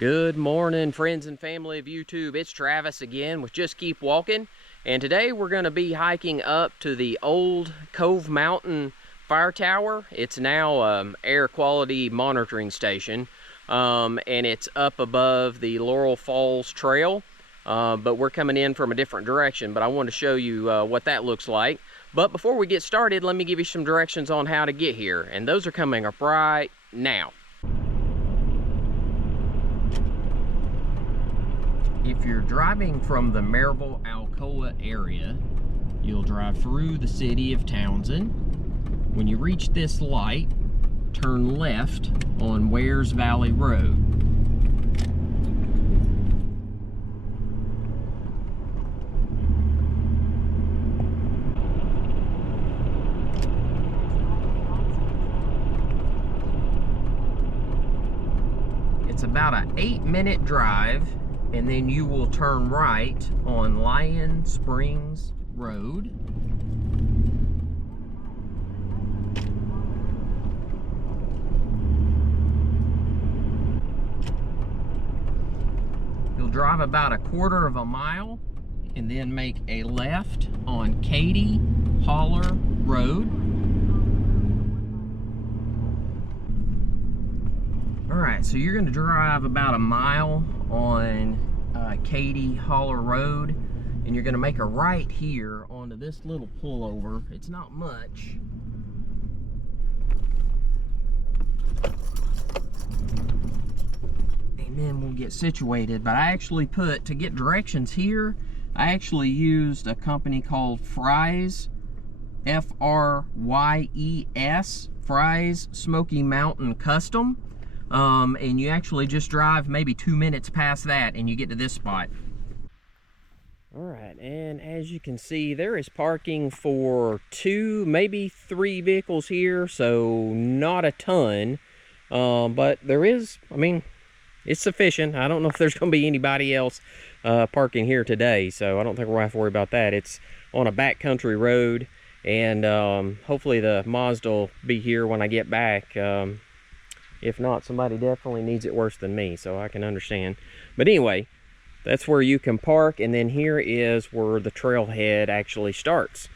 Good morning, friends and family of YouTube. It's Travis again with Just Keep Walking, and today we're going to be hiking up to the old Cove Mountain Fire Tower. It's now air quality monitoring station, and it's up above the Laurel Falls Trail, but we're coming in from a different direction, but I wanted to show you what that looks like. But before we get started, let me give you some directions on how to get here, and those are coming up right now. If you're driving from the Maryville-Alcoa area, you'll drive through the city of Townsend. When you reach this light, turn left on Wares Valley Road. It's about an 8-minute drive, and then you will turn right on Lion Springs Road. You'll drive about a quarter of a mile and then make a left on Katy Hollar Road. Alright, so you're going to drive about a mile on Katy Hollar Road, and you're going to make a right here onto this little pullover. It's not much. And then we'll get situated. But I actually to get directions here, I actually used a company called Fry's, F-R-Y-E-S, Fry's Smoky Mountain Custom. And you actually just drive maybe 2 minutes past that and you get to this spot. Alright, and as you can see, there is parking for 2, maybe 3 vehicles here, so not a ton. But there is, I mean, it's sufficient. I don't know if there's going to be anybody else parking here today, so I don't think we'll have to worry about that. It's on a backcountry road, and hopefully the Mazda will be here when I get back. If not, somebody definitely needs it worse than me, so I can understand. But anyway, that's where you can park, and then here is where the trailhead actually starts.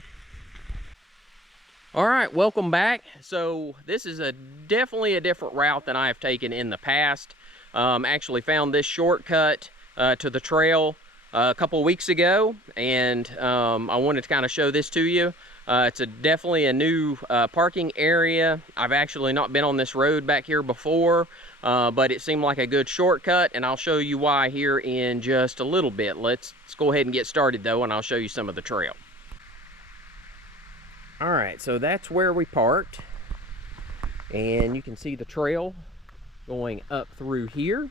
All right, welcome back. So this is definitely a different route than I have taken in the past. Actually found this shortcut to the trail a couple weeks ago, and I wanted to kind of show this to you. It's definitely a new parking area. I've actually not been on this road back here before, but it seemed like a good shortcut, and I'll show you why here in just a little bit. Let's go ahead and get started though, and I'll show you some of the trail. All right, so that's where we parked, and you can see the trail going up through here.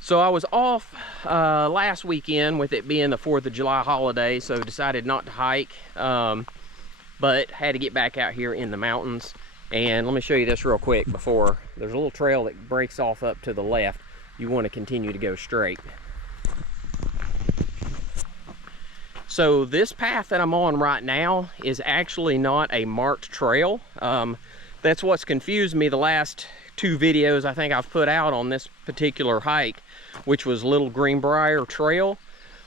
So I was off last weekend with it being the 4th of July holiday, so decided not to hike, but had to get back out here in the mountains. And let me show you this real quick before. There's a little trail that breaks off up to the left. You want to continue to go straight. So this path that I'm on right now is actually not a marked trail. That's what's confused me the last 2 videos I think I've put out on this particular hike, which was Little Greenbrier Trail.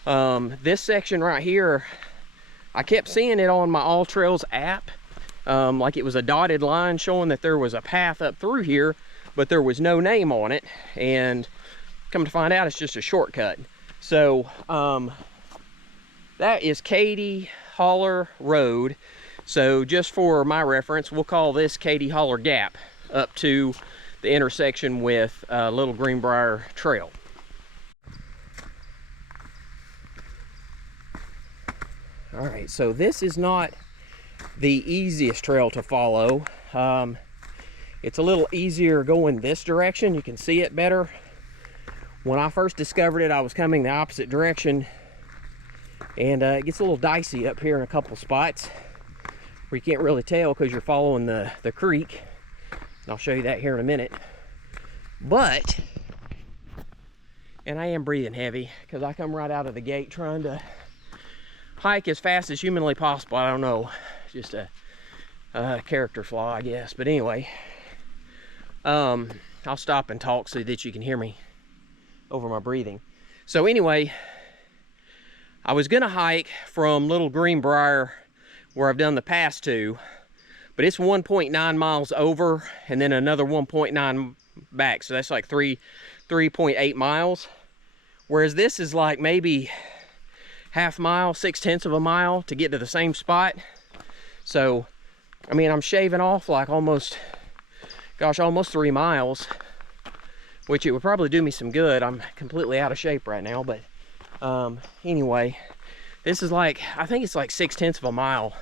This section right here, I kept seeing it on my All Trails app, like it was a dotted line showing that there was a path up through here, but there was no name on it, and come to find out it's just a shortcut. So that is Katy Hollar Road. So just for my reference, we'll call this Katy Hollar Gap up to the intersection with Little Greenbrier Trail. All right, so this is not the easiest trail to follow. It's a little easier going this direction. You can see it better. When I first discovered it, I was coming the opposite direction, and it gets a little dicey up here in a couple spots where you can't really tell because you're following the creek. And I'll show you that here in a minute. But, and I am breathing heavy because I come right out of the gate trying to hike as fast as humanly possible. I don't know, just a character flaw, I guess. But anyway, I'll stop and talk so that you can hear me over my breathing. So anyway, I was gonna hike from Little Greenbrier, where I've done the past two, but it's 1.9 miles over and then another 1.9 back. So that's like 3.8 miles. Whereas this is like maybe half mile, 6/10 of a mile to get to the same spot. So, I mean, I'm shaving off like almost 3 miles, which it would probably do me some good. I'm completely out of shape right now, but anyway, this is like, I think it's like 6/10 of a mile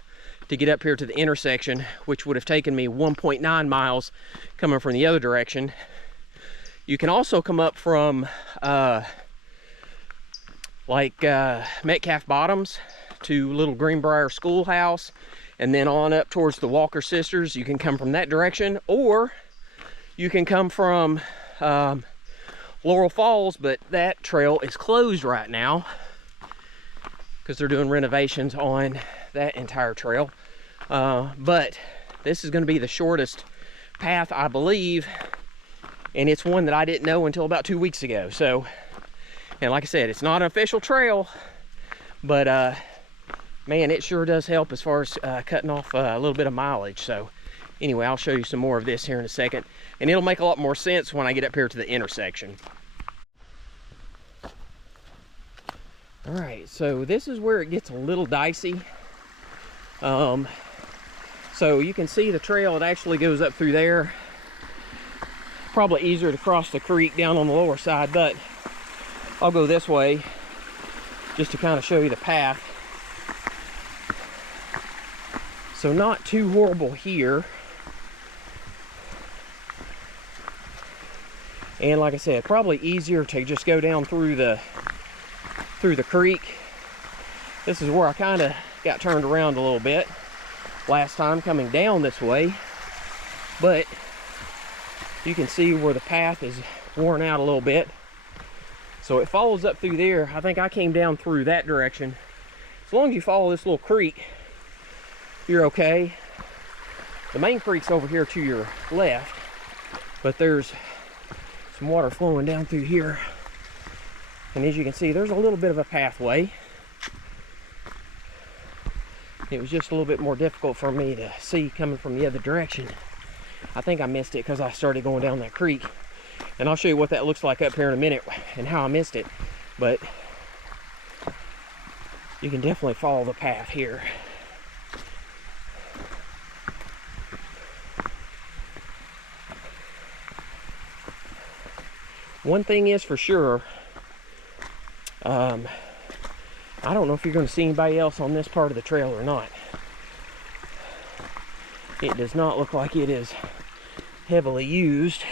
to get up here to the intersection, which would have taken me 1.9 miles coming from the other direction. You can also come up from Metcalf Bottoms to Little Greenbrier Schoolhouse, and then on up towards the Walker Sisters. You can come from that direction, or you can come from Laurel Falls, but that trail is closed right now because they're doing renovations on that entire trail. But this is going to be the shortest path, I believe, and it's one that I didn't know until about 2 weeks ago. So, and like I said, it's not an official trail, but man, it sure does help as far as cutting off a little bit of mileage. So anyway, I'll show you some more of this here in a second, and it'll make a lot more sense when I get up here to the intersection. All right, so this is where it gets a little dicey. So you can see the trail, it actually goes up through there. Probably easier to cross the creek down on the lower side, but I'll go this way just to kind of show you the path. So not too horrible here. And like I said, probably easier to just go down through the creek. This is where I kind of got turned around a little bit last time coming down this way, but you can see where the path is worn out a little bit. So it follows up through there. I think I came down through that direction. As long as you follow this little creek, you're okay. The main creek's over here to your left, but there's some water flowing down through here. And as you can see, there's a little bit of a pathway. It was just a little bit more difficult for me to see coming from the other direction. I think I missed it because I started going down that creek. And I'll show you what that looks like up here in a minute and how I missed it. But you can definitely follow the path here. One thing is for sure, I don't know if you're going to see anybody else on this part of the trail or not. It does not look like it is heavily used,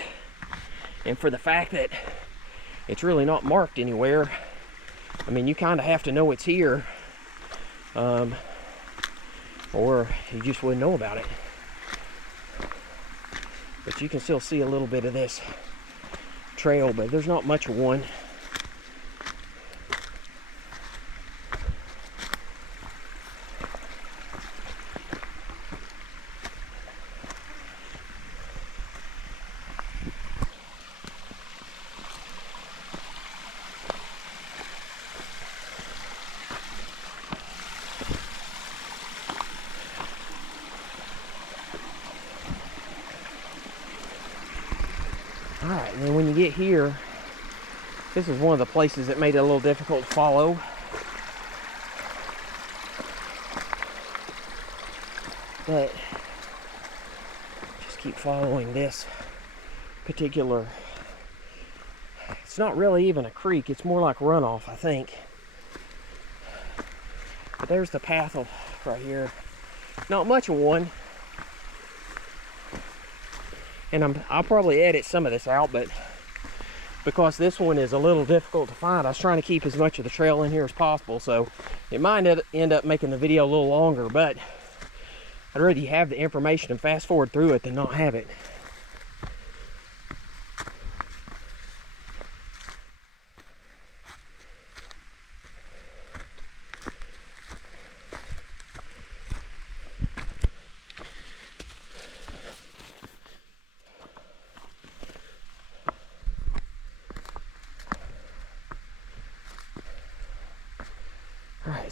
and for the fact that it's really not marked anywhere, I mean, you kind of have to know it's here, or you just wouldn't know about it. But you can still see a little bit of this trail, but there's not much of one. Alright, and then when you get here, this is one of the places that made it a little difficult to follow. But just keep following this particular, it's not really even a creek, it's more like runoff, I think. But there's the path right here. Not much of one. And I'll probably edit some of this out, but because this one is a little difficult to find, I was trying to keep as much of the trail in here as possible, so it might end up making the video a little longer, but I'd rather you have the information and fast forward through it than not have it.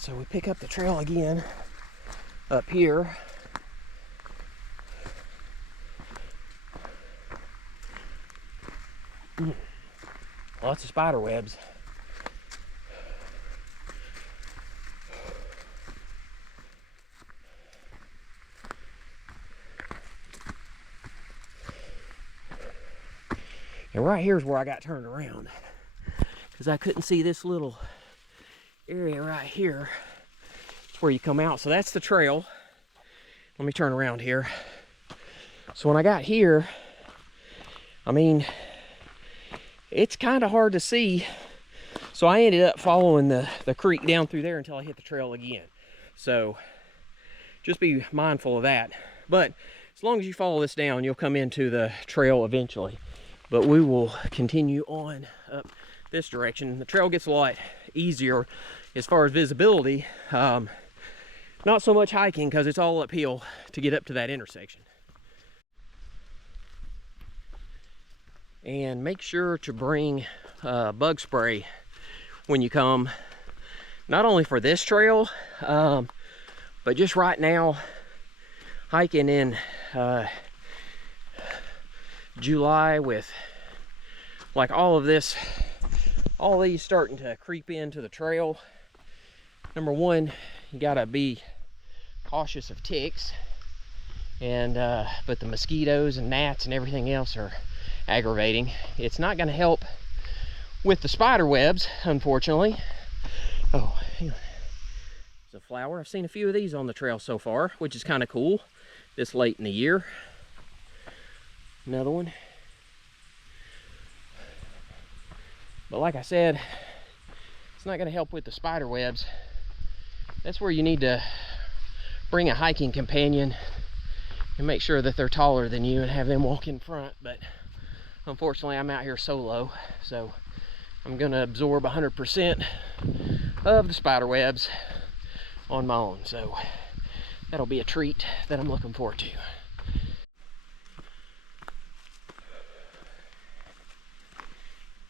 so we pick up the trail again up here. Lots of spider webs. And right here's where I got turned around, because I couldn't see this little area right here where you come out. So that's the trail. Let me turn around here. So when I got here, I mean, it's kind of hard to see. So I ended up following the creek down through there until I hit the trail again. So just be mindful of that. But as long as you follow this down, you'll come into the trail eventually. But we will continue on up this direction. The trail gets a lot easier as far as visibility. Not so much hiking, because it's all uphill to get up to that intersection. And make sure to bring bug spray when you come, not only for this trail, but just right now, hiking in July with like all of this, all these starting to creep into the trail. Number one, you gotta be cautious of ticks, and but the mosquitoes and gnats and everything else are aggravating. It's not going to help with the spider webs, unfortunately. Oh, there's a flower. I've seen a few of these on the trail so far, which is kind of cool this late in the year. Another one. But like I said, it's not going to help with the spider webs. That's where you need to bring a hiking companion and make sure that they're taller than you and have them walk in front. But unfortunately, I'm out here solo, so I'm going to absorb 100% of the spider webs on my own. So that'll be a treat that I'm looking forward to.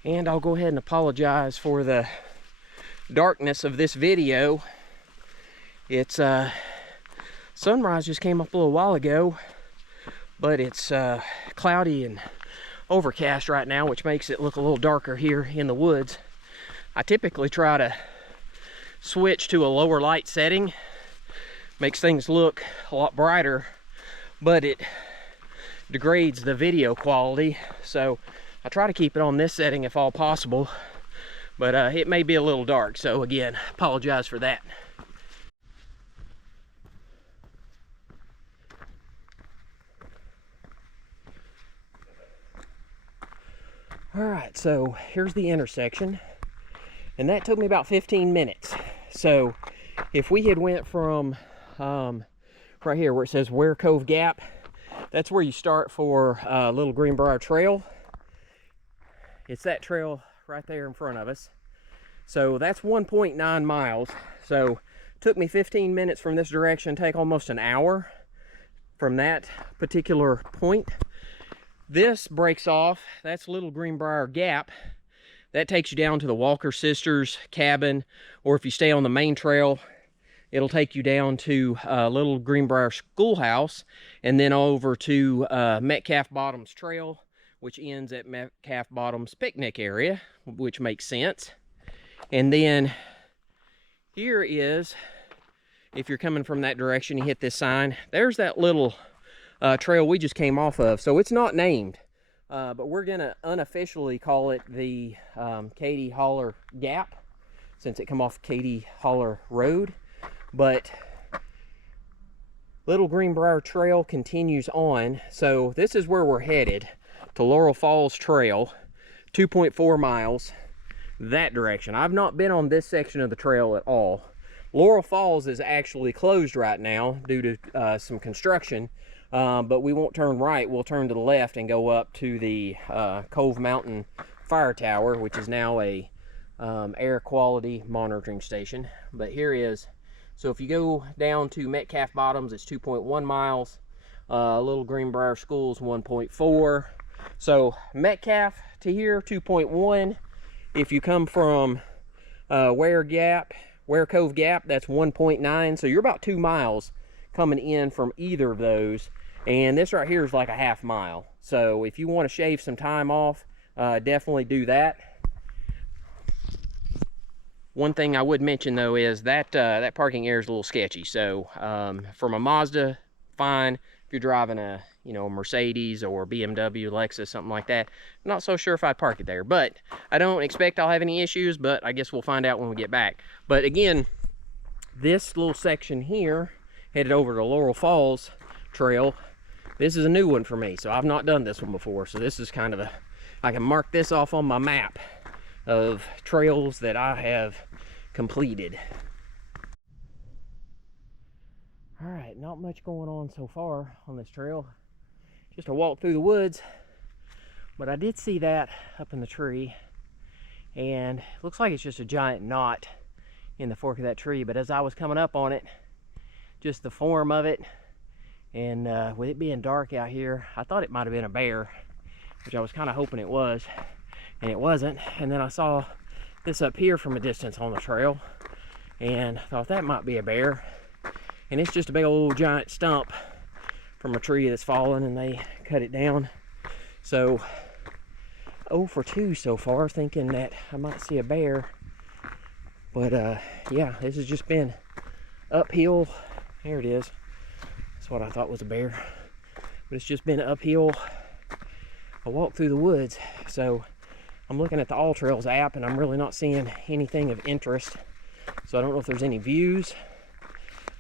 And I'll go ahead and apologize for the darkness of this video. It's sunrise just came up a little while ago, but it's cloudy and overcast right now, which makes it look a little darker here in the woods. I typically try to switch to a lower light setting. Makes things look a lot brighter, but it degrades the video quality. So I try to keep it on this setting if all possible, but it may be a little dark. So again, apologize for that. All right, so here's the intersection, and that took me about 15 minutes. So if we had went from right here where it says Ware Cove Gap, that's where you start for Little Greenbrier Trail. It's that trail right there in front of us. So that's 1.9 miles. So it took me 15 minutes from this direction, take almost an hour from that particular point. This breaks off, that's Little Greenbrier Gap. That takes you down to the Walker Sisters cabin, or if you stay on the main trail, it'll take you down to Little Greenbrier Schoolhouse, and then over to Metcalf Bottoms Trail, which ends at Metcalf Bottoms picnic area, which makes sense. And then here is, if you're coming from that direction, you hit this sign, there's that little trail we just came off of. So it's not named, but we're gonna unofficially call it the Katy Hollar Gap, since it come off Katy Hollar Road. But Little Greenbrier Trail continues on. So this is where we're headed, to Laurel Falls Trail, 2.4 miles that direction. I've not been on this section of the trail at all. Laurel Falls is actually closed right now due to some construction. But we won't turn right, we'll turn to the left and go up to the Cove Mountain Fire Tower, which is now a air quality monitoring station. But here is, so if you go down to Metcalf Bottoms, it's 2.1 miles. Little Greenbrier School's 1.4. So Metcalf to here, 2.1. If you come from Ware Ware Cove Gap, that's 1.9. So you're about 2 miles coming in from either of those. And this right here is like a half mile. So if you want to shave some time off, definitely do that. One thing I would mention though is that that parking area is a little sketchy. So from a Mazda, fine. If you're driving a Mercedes or BMW, Lexus, something like that, I'm not so sure if I'd park it there. But I don't expect I'll have any issues, but I guess we'll find out when we get back. But again, this little section here, headed over to Laurel Falls Trail, this is a new one for me. So I've not done this one before. So this is kind of I can mark this off on my map of trails that I have completed. All right, not much going on so far on this trail. Just a walk through the woods, but I did see that up in the tree, and it looks like it's just a giant knot in the fork of that tree. But as I was coming up on it, just the form of it, and with it being dark out here, I thought it might have been a bear, which I was kind of hoping it was, and it wasn't. And then I saw this up here from a distance on the trail, and thought that might be a bear. And it's just a big old giant stump from a tree that's fallen, and they cut it down. So 0 for 2 so far, thinking that I might see a bear. But yeah, this has just been uphill. There it is. That's what I thought was a bear. But it's just been uphill, a walk through the woods. So I'm looking at the All Trails app, and I'm really not seeing anything of interest. So I don't know if there's any views.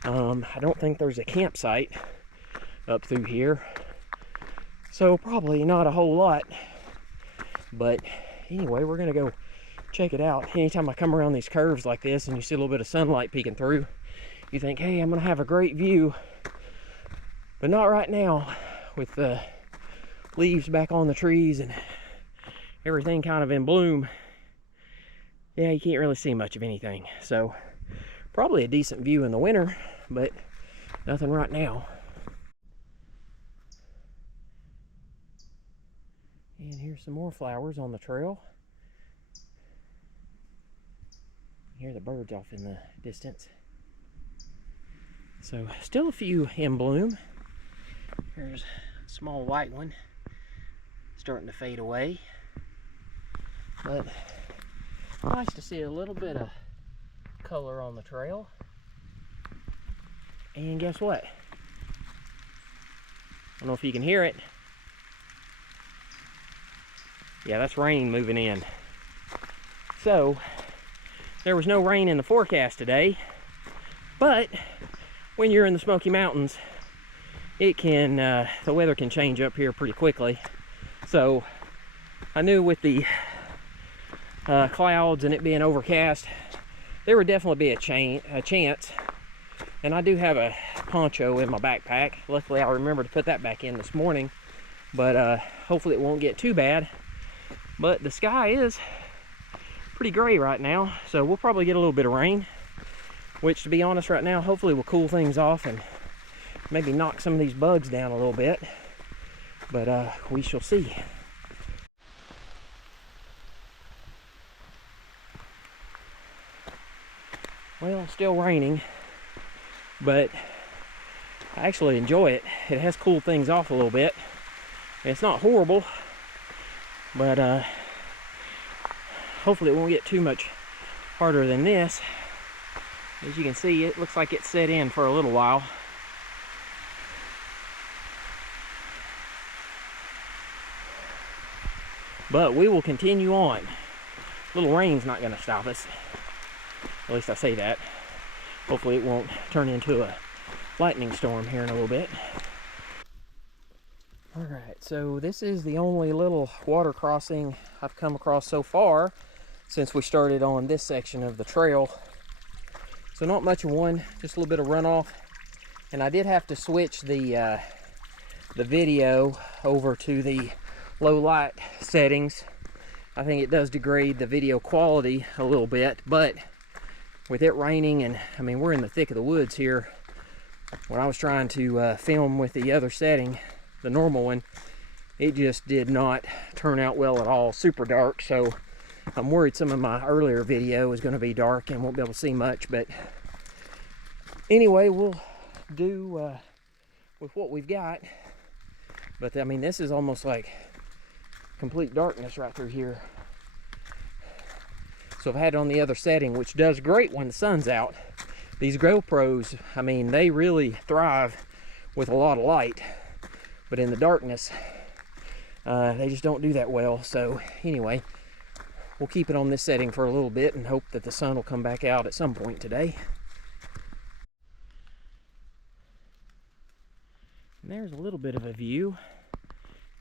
I don't think there's a campsite up through here, so probably not a whole lot. But anyway, we're gonna go check it out. Anytime I come around these curves like this and you see a little bit of sunlight peeking through, you think, hey, I'm gonna have a great view. But not right now, with the leaves back on the trees and everything kind of in bloom. Yeah, you can't really see much of anything. So probably a decent view in the winter, but nothing right now. And here's some more flowers on the trail. You hear the birds off in the distance. So still a few in bloom. Here's a small white one starting to fade away. But nice to see a little bit of color on the trail. And guess what? I don't know if you can hear it. Yeah, that's rain moving in. So there was no rain in the forecast today, but when you're in the Smoky Mountains, it can the weather can change up here pretty quickly. So I knew with the clouds and it being overcast, there would definitely be a chance. And I do have a poncho in my backpack. Luckily I remembered to put that back in this morning, but hopefully it won't get too bad. But the sky is pretty gray right now, so we'll probably get a little bit of rain, which, to be honest, right now hopefully will cool things off and maybe knock some of these bugs down a little bit. But we shall see. Well, it's still raining, but I actually enjoy it. It has cooled things off a little bit. It's not horrible, but hopefully it won't get too much harder than this. As you can see, it looks like it's set in for a little while. But we will continue on. A little rain's not going to stop us. At least I say that. Hopefully it won't turn into a lightning storm here in a little bit. Alright, so this is the only little water crossing I've come across so far since we started on this section of the trail. So not much of one, just a little bit of runoff. And I did have to switch the video over to the low light settings. I think it does degrade the video quality a little bit, but with it raining, and I mean we're in the thick of the woods here, when I was trying to film with the other setting, the normal one, it just did not turn out well at all. Super dark. So I'm worried some of my earlier video is going to be dark and won't be able to see much, but anyway, we'll do with what we've got. But I mean, this is almost like complete darkness right through here. So I've had it on the other setting, which does great when the sun's out. These GoPros, I mean, they really thrive with a lot of light, but in the darkness, they just don't do that well. So anyway, we'll keep it on this setting for a little bit and hope that the sun will come back out at some point today. And there's a little bit of a view.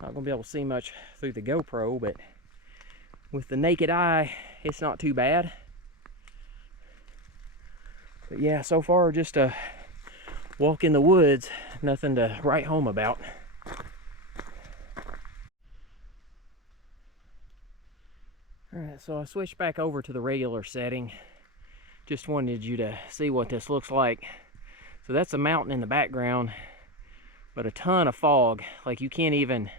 Not gonna be able to see much through the GoPro, but with the naked eye, it's not too bad. But yeah, so far just a walk in the woods, nothing to write home about. Alright, so I switched back over to the regular setting. Just wanted you to see what this looks like. So that's a mountain in the background, but a ton of fog. Like, you can't even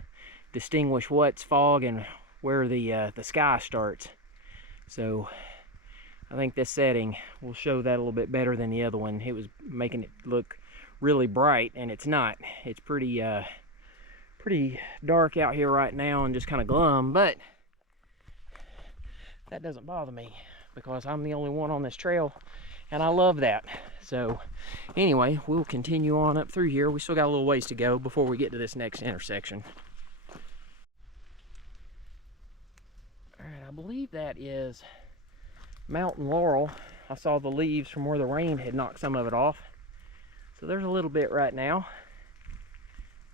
distinguish what's fog and where the sky starts. So I think this setting will show that a little bit better than the other one. It was making it look really bright, and it's not. It's pretty dark out here right now and just kind of glum, but that doesn't bother me because I'm the only one on this trail, and I love that. So anyway, we'll continue on up through here. We still got a little ways to go before we get to this next intersection. All right, I believe that is mountain laurel. I saw the leaves from where the rain had knocked some of it off. So there's a little bit right now.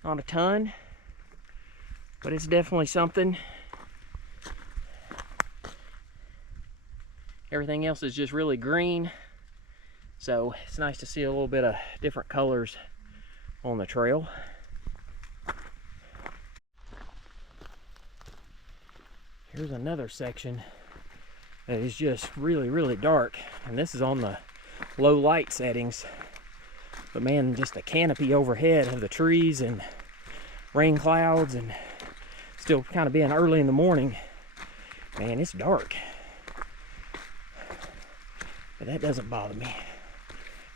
Not a ton, but it's definitely something. Everything else is just really green. So it's nice to see a little bit of different colors on the trail. Here's another section that is just really, really dark. And this is on the low light settings. But man, just the canopy overhead of the trees and rain clouds, and still kind of being early in the morning. Man, it's dark. But that doesn't bother me.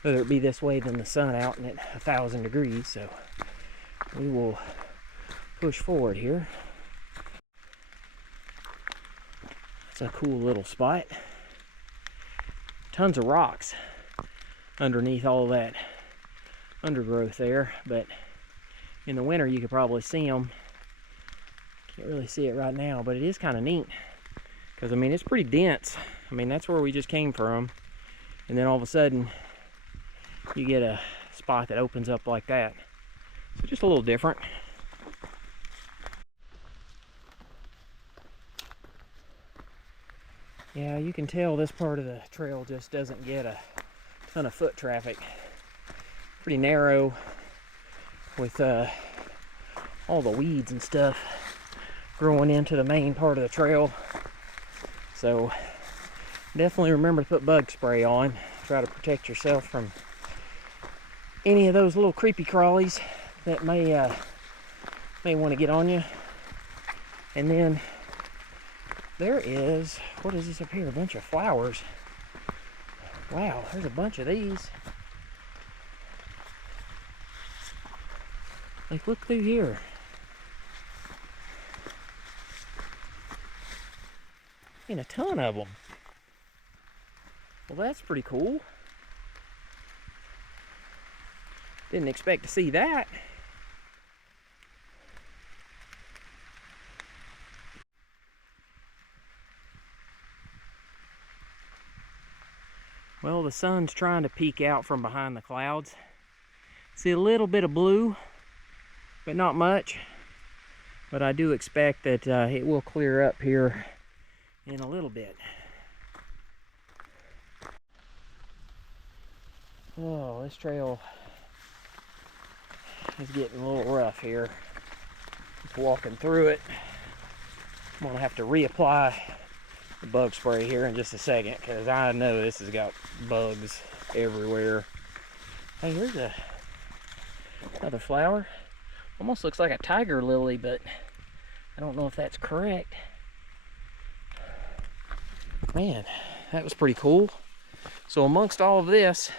Whether it be this way than the sun out and at 1,000 degrees. So we will push forward here. It's a cool little spot. Tons of rocks underneath all that undergrowth there, but in the winter you could probably see them. Can't really see it right now, but it is kind of neat because I mean, it's pretty dense. I mean, that's where we just came from, and then all of a sudden you get a spot that opens up like that. So just a little different. Yeah, you can tell this part of the trail just doesn't get a ton of foot traffic. Pretty narrow with all the weeds and stuff growing into the main part of the trail. So definitely remember to put bug spray on. Try to protect yourself from any of those little creepy crawlies that may want to get on you. And then there is, what is this up here? A bunch of flowers. Wow, there's a bunch of these. Like, look through here. And a ton of them. Well, that's pretty cool. Didn't expect to see that. Well, the sun's trying to peek out from behind the clouds. See a little bit of blue, but not much. But I do expect that it will clear up here in a little bit. Oh, this trail is getting a little rough here. Just walking through it. I'm gonna have to reapply the bug spray here in just a second, because I know this has got bugs everywhere. Hey, here's another flower. Almost looks like a tiger lily, but I don't know if that's correct. Man, that was pretty cool. So amongst all of this,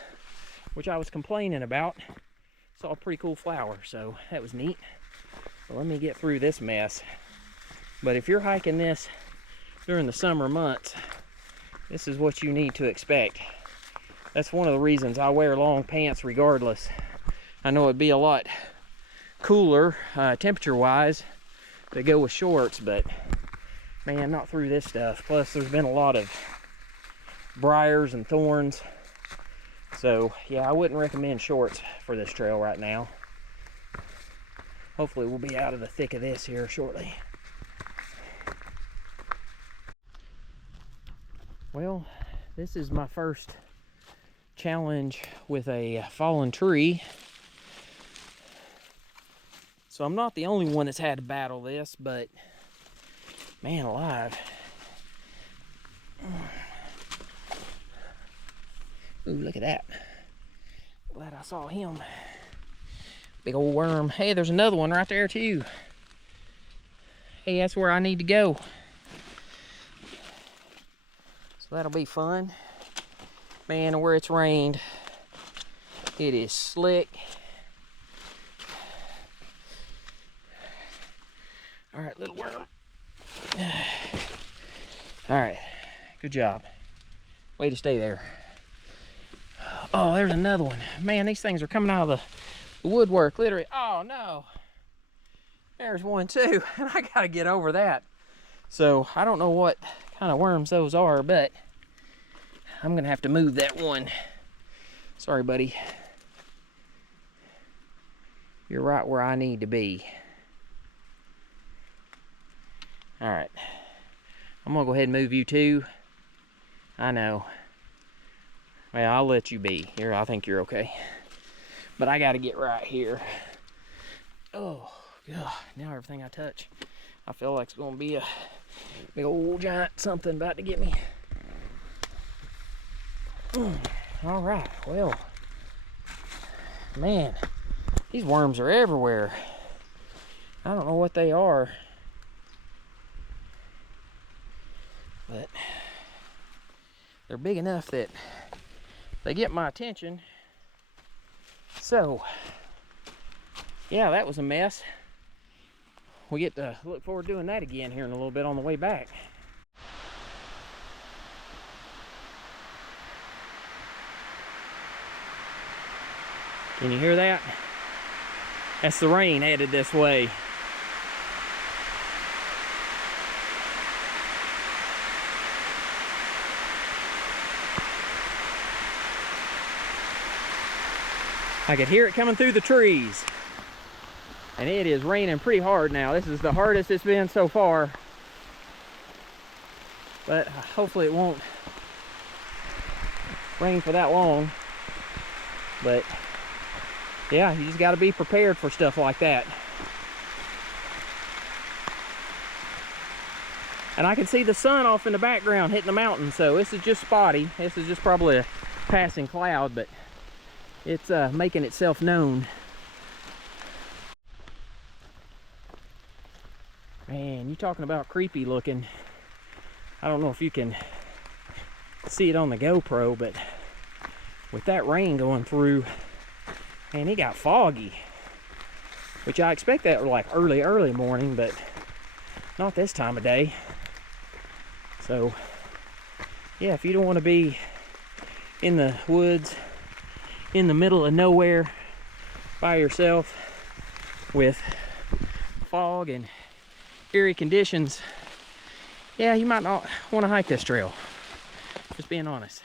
which I was complaining about, saw a pretty cool flower, so that was neat. So let me get through this mess. But if you're hiking this during the summer months, this is what you need to expect. That's one of the reasons I wear long pants regardless. I know it'd be a lot cooler temperature-wise to go with shorts, but man, not through this stuff. Plus, there's been a lot of briars and thorns. So, yeah, I wouldn't recommend shorts for this trail right now. Hopefully, we'll be out of the thick of this here shortly. Well, this is my first challenge with a fallen tree. So I'm not the only one that's had to battle this, but man alive. Ooh, look at that. Glad I saw him. Big old worm. Hey, there's another one right there too. Hey, that's where I need to go. So that'll be fun. Man, where it's rained, it is slick. All right, little worm. All right, good job. Way to stay there. Oh, there's another one. Man, these things are coming out of the woodwork, literally. Oh, no. There's one, too, and I got to get over that. So, I don't know what kind of worms those are, but I'm going to have to move that one. Sorry, buddy. You're right where I need to be. All right. I'm going to go ahead and move you, too. I know. Well, I'll let you be. Here, I think you're okay. But I got to get right here. Oh, God. Now everything I touch, I feel like it's going to be a big old giant something about to get me. All right. Well, man, these worms are everywhere. I don't know what they are. But they're big enough that they get my attention. So, yeah, that was a mess. We get to look forward to doing that again here in a little bit on the way back. Can you hear that? That's the rain headed this way. I could hear it coming through the trees. And it is raining pretty hard now. This is the hardest it's been so far. But hopefully it won't rain for that long. But yeah, you just got to be prepared for stuff like that. And I can see the sun off in the background hitting the mountain, so this is just spotty. This is just probably a passing cloud, but it's making itself known. Man, you talking about creepy looking. I don't know if you can see it on the GoPro, but with that rain going through, man, it got foggy. Which I expect that like early morning, but not this time of day. So, yeah, if you don't want to be in the woods, in the middle of nowhere by yourself with fog and eerie conditions, yeah, you might not want to hike this trail. Just being honest.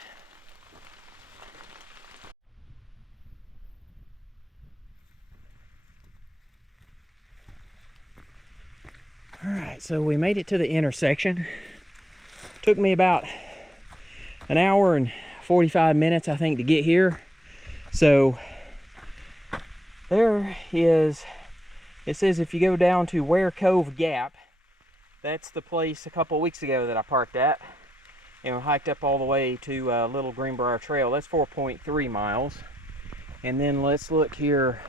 All right, so we made it to the intersection. Took me about an hour and 45 minutes, I think, to get here. So there is, it says if you go down to Ware Cove Gap, that's the place a couple weeks ago that I parked at and hiked up all the way to Little Greenbrier Trail. That's 4.3 miles. And then let's look here.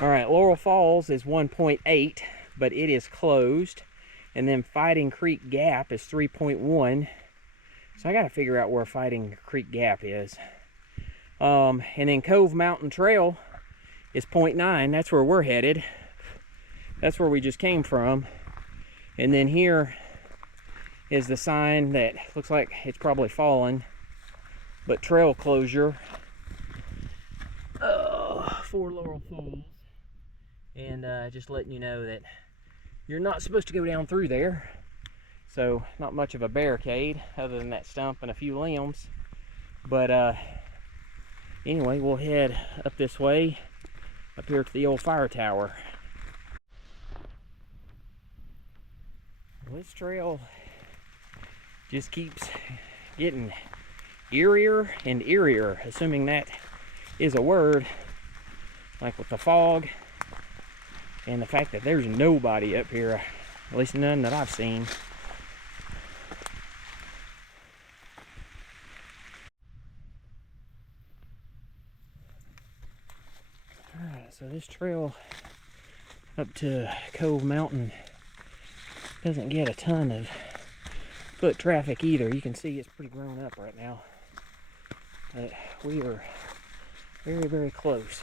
All right, Laurel Falls is 1.8, but it is closed. And then Fighting Creek Gap is 3.1. So I got to figure out where Fighting Creek Gap is. And then Cove Mountain Trail is 0.9. That's where we're headed. That's where we just came from. And then here is the sign that looks like it's probably fallen, but trail closure for Laurel Falls. And just letting you know that you're not supposed to go down through there. So not much of a barricade other than that stump and a few limbs. But anyway, we'll head up this way, up here to the old fire tower. Well, this trail just keeps getting eerier and eerier, assuming that is a word, like with the fog and the fact that there's nobody up here, at least none that I've seen. Alright, so this trail up to Cove Mountain doesn't get a ton of foot traffic either. You can see it's pretty grown up right now, but we are very, very close.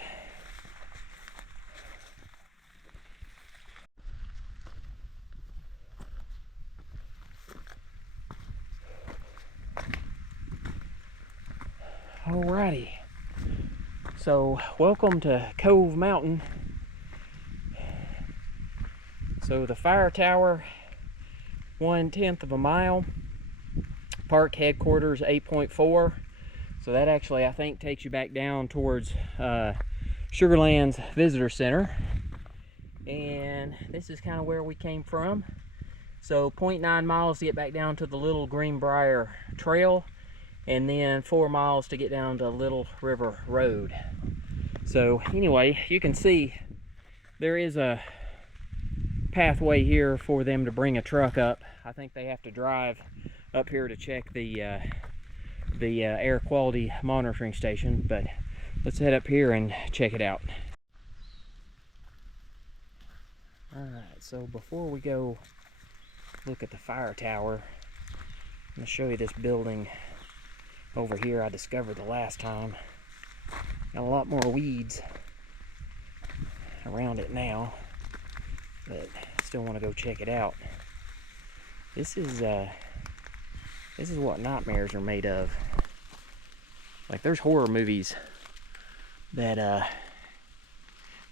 Alrighty, so welcome to Cove Mountain. So the fire tower, 1/10 of a mile. Park headquarters 8.4. So that actually, I think, takes you back down towards Sugarland's Visitor Center. And this is kind of where we came from. So 0.9 miles to get back down to the Little Greenbrier Trail, and then 4 miles to get down to Little River Road. So anyway, you can see there is a pathway here for them to bring a truck up. I think they have to drive up here to check the air quality monitoring station, but let's head up here and check it out. Alright, so before we go look at the fire tower, I'm going to show you this building over here I discovered the last time. Got a lot more weeds around it now, but still want to go check it out. This is what nightmares are made of. Like, there's horror movies that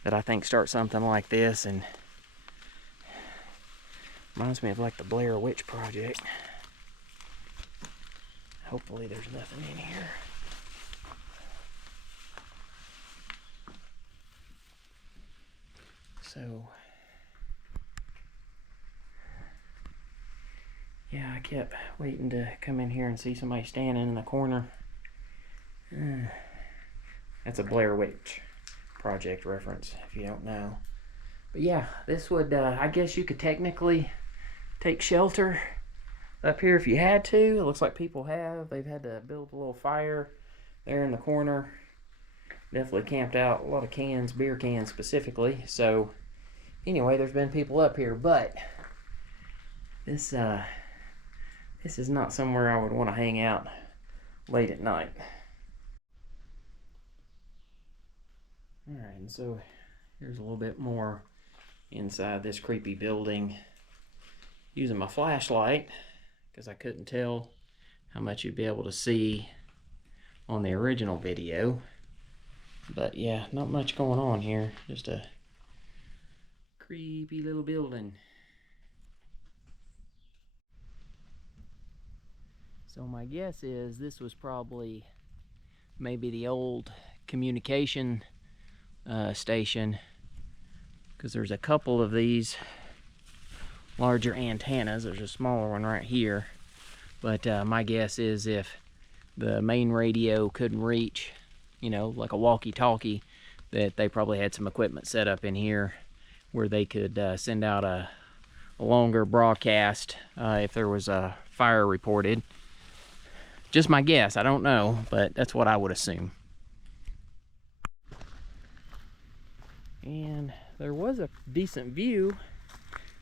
I think start something like this, and reminds me of like the Blair Witch Project. Hopefully there's nothing in here. So yeah, I kept waiting to come in here and see somebody standing in the corner. That's a Blair Witch Project reference, if you don't know. But yeah, this would, I guess you could technically take shelter up here if you had to. It looks like people have. They've had to build a little fire there in the corner. Definitely camped out a lot of cans, beer cans specifically. So anyway, there's been people up here, but this is not somewhere I would want to hang out late at night. Alright, and so here's a little bit more inside this creepy building. Using my flashlight, because I couldn't tell how much you'd be able to see on the original video. But yeah, not much going on here. Just a creepy little building. So my guess is this was probably maybe the old communication station, because there's a couple of these larger antennas. There's a smaller one right here, but my guess is if the main radio couldn't reach, you know, like a walkie-talkie, that they probably had some equipment set up in here where they could send out a longer broadcast if there was a fire reported. Just my guess, I don't know, but that's what I would assume. And there was a decent view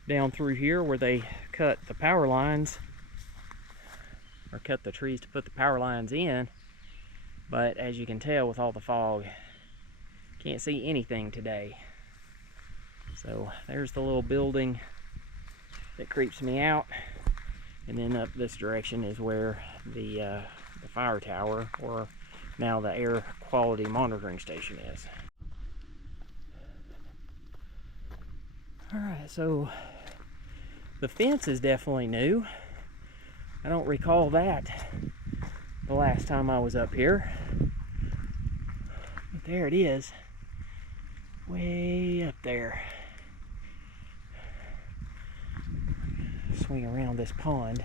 down through here where they cut the power lines. or cut the trees to put the power lines in. But as you can tell with all the fog, can't see anything today. So there's the little building that creeps me out. And then up this direction is where the fire tower, or now the air quality monitoring station, is. Alright, so the fence is definitely new. I don't recall that the last time I was up here. But there it is, way up there. Swing around this pond.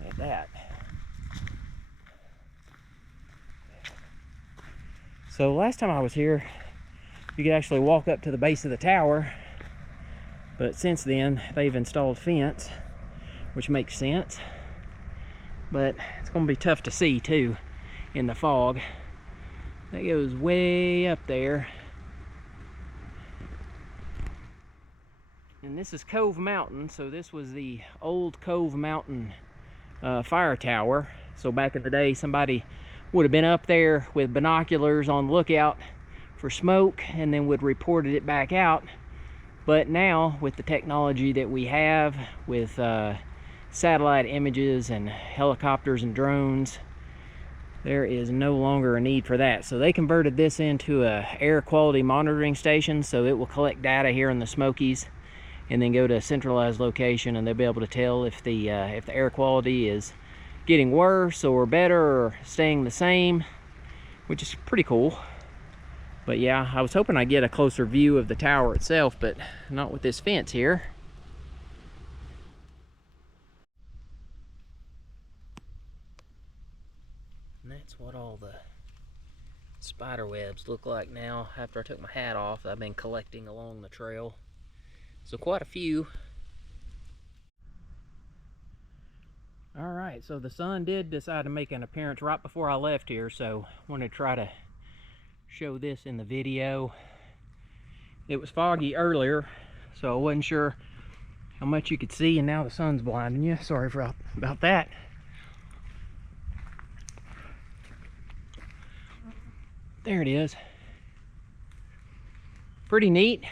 Like that. So last time I was here, you could actually walk up to the base of the tower, but since then they've installed fence, which makes sense. But it's going to be tough to see too in the fog. That goes way up there. And this is Cove Mountain, so this was the old Cove Mountain Fire Tower. So back in the day, somebody would have been up there with binoculars on the lookout for smoke and then would reported it back out. But now, with the technology that we have, with satellite images and helicopters and drones, there is no longer a need for that. So they converted this into a air quality monitoring station, so it will collect data here in the Smokies and then go to a centralized location, and they'll be able to tell if the air quality is getting worse or better or staying the same, which is pretty cool. But yeah, I was hoping I'd get a closer view of the tower itself, but not with this fence here. And that's what all the spider webs look like now after I took my hat off. I've been collecting along the trail. So quite a few. All right, so the sun did decide to make an appearance right before I left here, so I wanted to try to show this in the video. It was foggy earlier, so I wasn't sure how much you could see, and now the sun's blinding you. Sorry about that. There it is. Pretty neat.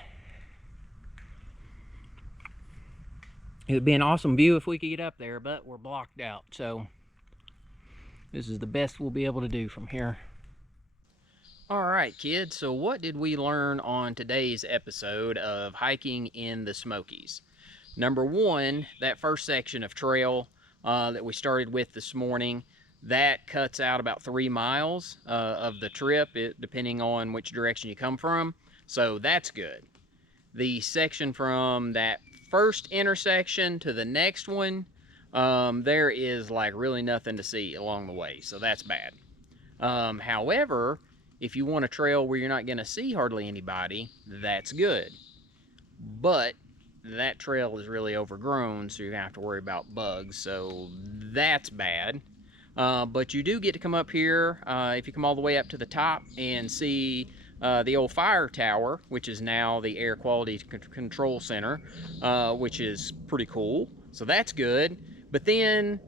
It would be an awesome view if we could get up there, but we're blocked out, so this is the best we'll be able to do from here. Alright kids, so what did we learn on today's episode of hiking in the Smokies? Number one, that first section of trail that we started with this morning, that cuts out about 3 miles of the trip, depending on which direction you come from, so that's good. The section from that first intersection to the next one, there is like really nothing to see along the way, so that's bad. However, if you want a trail where you're not going to see hardly anybody, that's good. But that trail is really overgrown, so you're going to have to worry about bugs, so that's bad. But you do get to come up here, if you come all the way up to the top and see the old fire tower, which is now the air quality control center, which is pretty cool, so that's good. But then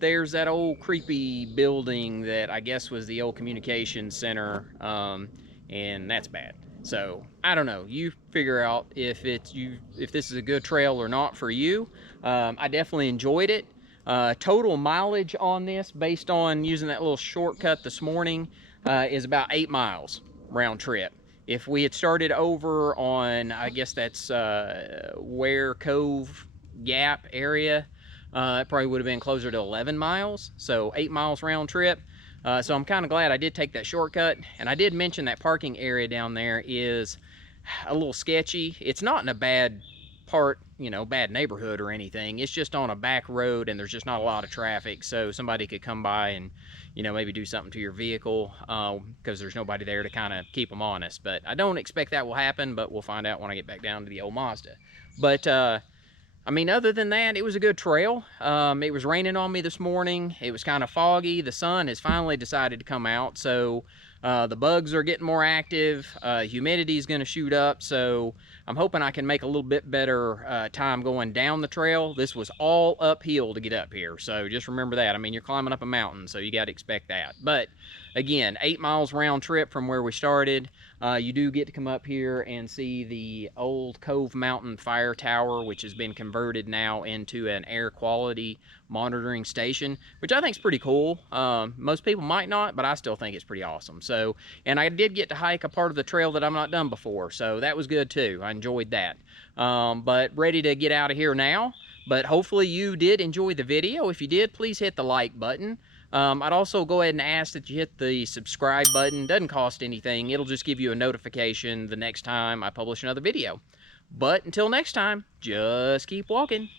there's that old creepy building that I guess was the old communications center, and that's bad. So I don't know, you figure out if this is a good trail or not for you. I definitely enjoyed it. Total mileage on this, based on using that little shortcut this morning, is about 8 miles round trip. If we had started over on, I guess that's Ware Cove Gap area, it probably would have been closer to 11 miles, so 8 miles round trip. So I'm kind of glad I did take that shortcut. And I did mention that parking area down there is a little sketchy. It's not in a bad part, you know, bad neighborhood or anything. It's just on a back road and there's just not a lot of traffic, so somebody could come by and, you know, maybe do something to your vehicle, because there's nobody there to kind of keep them honest. But I don't expect that will happen, but we'll find out when I get back down to the old Mazda. But I mean, other than that, it was a good trail. It was raining on me this morning. It was kind of foggy. The sun has finally decided to come out, so The bugs are getting more active. Humidity is going to shoot up, so I'm hoping I can make a little bit better time going down the trail. This was all uphill to get up here, so just remember that. I mean, you're climbing up a mountain, so you got to expect that. But again, 8 miles round trip from where we started. You do get to come up here and see the old Cove Mountain Fire Tower, which has been converted now into an air quality monitoring station, which I think is pretty cool. Most people might not, but I still think it's pretty awesome. So, and I did get to hike a part of the trail that I've not done before, so that was good too. I enjoyed that. But ready to get out of here now. But hopefully you did enjoy the video. If you did, please hit the like button. I'd also go ahead and ask that you hit the subscribe button. Doesn't cost anything. It'll just give you a notification the next time I publish another video. But until next time, just keep walking.